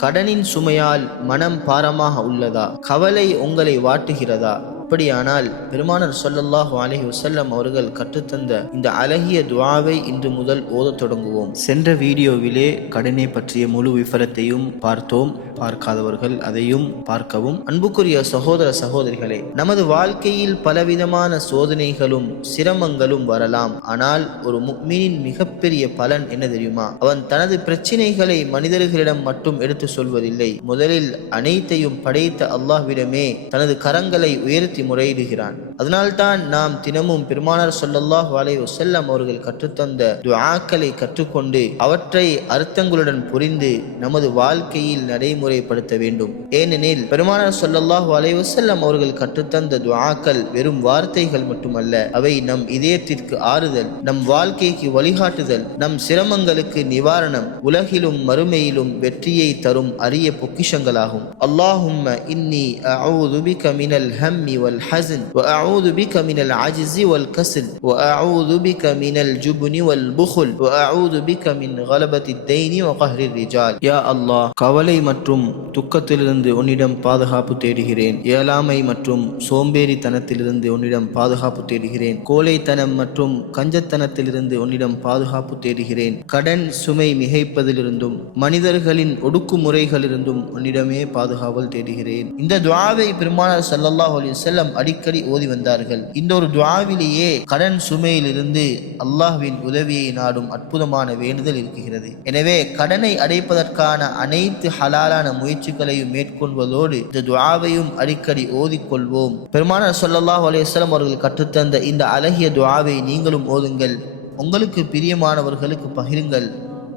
கடனின் சுமையால் மனம் பாரமாக உள்ளதா? கவலை உங்களை வாட்டுகிறதா? அப்படியானால் பெருமானார் ஸல்லல்லாஹு அலைஹி வஸல்லம் அவர்கள் கற்றுத்தந்த இந்த அழகிய துஆவை இன்று முதல் ஓதத் தொடங்குவோம். சென்ற வீடியோவிலே கடனை பற்றிய முழு விவரத்தையும் பார்த்தோம். பார்க்காதவர்கள் அதையும் பார்க்கவும். அன்புக்குரிய சகோதர சகோதரிகளே, நமது வாழ்க்கையில் பலவிதமான சோதனைகளும் சிரமங்களும் வரலாம். ஆனால் ஒரு முஃமினின் மிகப்பெரிய பலன் என்ன தெரியுமா? அவன் தனது பிரச்சினைகளை மனிதர்களிடம் மட்டும் எடுத்து சொல்வதில்லை. முதலில் அனைத்தையும் படைத்த அல்லாஹ்விடமே தனது கரங்களை உயர்த்தி முறையிடுகிறான். அதனால்தான் நாம் தினமும் பெருமானார் ஸல்லல்லாஹு அலைஹி வஸல்லம் அவர்கள் கற்றுத்தந்த துஆக்களை கற்றுக்கொண்டு அவற்றை அர்த்தங்களுடன் புரிந்து நமது வாழ்க்கையில் நடைமுறைப்படுத்த வேண்டும். ஏனெனில் பெருமானார் ஸல்லல்லாஹு அலைஹி வஸல்லம் அவர்கள் கற்றுத்தந்த துஆக்கள் வெறும் வார்த்தைகள் மட்டுமல்ல, அவை நம் இதயத்திற்கு ஆறுதல், நம் வாழ்க்கைக்கு வழிகாட்டுதல், நம் சிரமங்களுக்கு நிவாரணம், உலகிலும் மறுமையிலும் வெற்றியை தரும் அரிய பொக்கிஷங்களாகும். அல்லாஹும்ம இன்னி அஊது பிக மினல் ஹம்மி வல் ஹஸன் வ அஊது பிக மினல் அஜ்ஸி வல் கஸ்ல் வ அஊது பிக மினல் ஜுப்னி வல் புக்ல் வ அஊது பிக மின் கலபத்தித் தைனி வ கஹ்ரிர் ரிஜால். யா அல்லாஹ், கவலை மற்றும் துக்கத்திலிருந்து உன்னிடம் பாதுகாப்பு தேடுகிறேன். இயலாமை மற்றும் சோம்பேறித்தனத்திலிருந்து உன்னிடம் பாதுகாப்பு தேடுகிறேன். கோழைத்தனம் மற்றும் கஞ்சத்தனத்திலிருந்து உன்னிடம் பாதுகாப்பு தேடுகிறேன். கடன் சுமை மிகைப்பதிலிருந்தும் மனிதர்களின் ஒடுக்குமுறைகளிலிருந்தும் உன்னிடமே பாதுகாவல் தேடுகிறேன். இந்த துஆவை பெருமானார் ஸல்லல்லாஹு அலைஹி வஸல்லம் அடிக்கடி ஓதி வந்தார்கள். இந்த ஒரு துஆவிலேயே கடன் சுமையிலிருந்து அல்லாஹ்வின் உதவியை நாடும் அற்புதமான வேண்டுதல் இருக்கிறது. எனவே கடனை அடைப்பதற்கான அனைத்து ஹலாலான முயற்சிகளையும் மேற்கொள்வதோடு இந்த துஆவையும் அடிக்கடி ஓதிக்கொள்வோம். பெருமானார் ஸல்லல்லாஹு அலைஹி வஸல்லம் அவர்கள் கற்றுத்தந்த இந்த அழகிய துஆவை நீங்களும் ஓதுங்கள். உங்களுக்கு பிரியமானவர்களுக்கு பகிருங்கள்.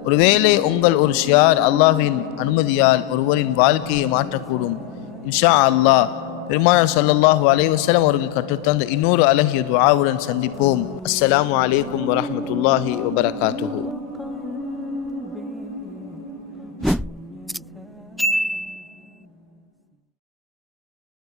ஒருவேளை உங்கள் ஒரு ஷியார் அல்லாஹ்வின் அனுமதியால் ஒருவரின் வாழ்க்கையை மாற்றக்கூடும். இன்ஷா அல்லாஹ் பெருமானார் ஸல்லல்லாஹு அலைஹி வஸல்லம் அவர்கள் கற்றுத்தந்த இன்னொரு அழகிய துஆவுடன் சந்திப்போம். அஸ்ஸலாமு அலைக்கும் வரஹ்மத்துல்லாஹி வபரகாத்துஹு.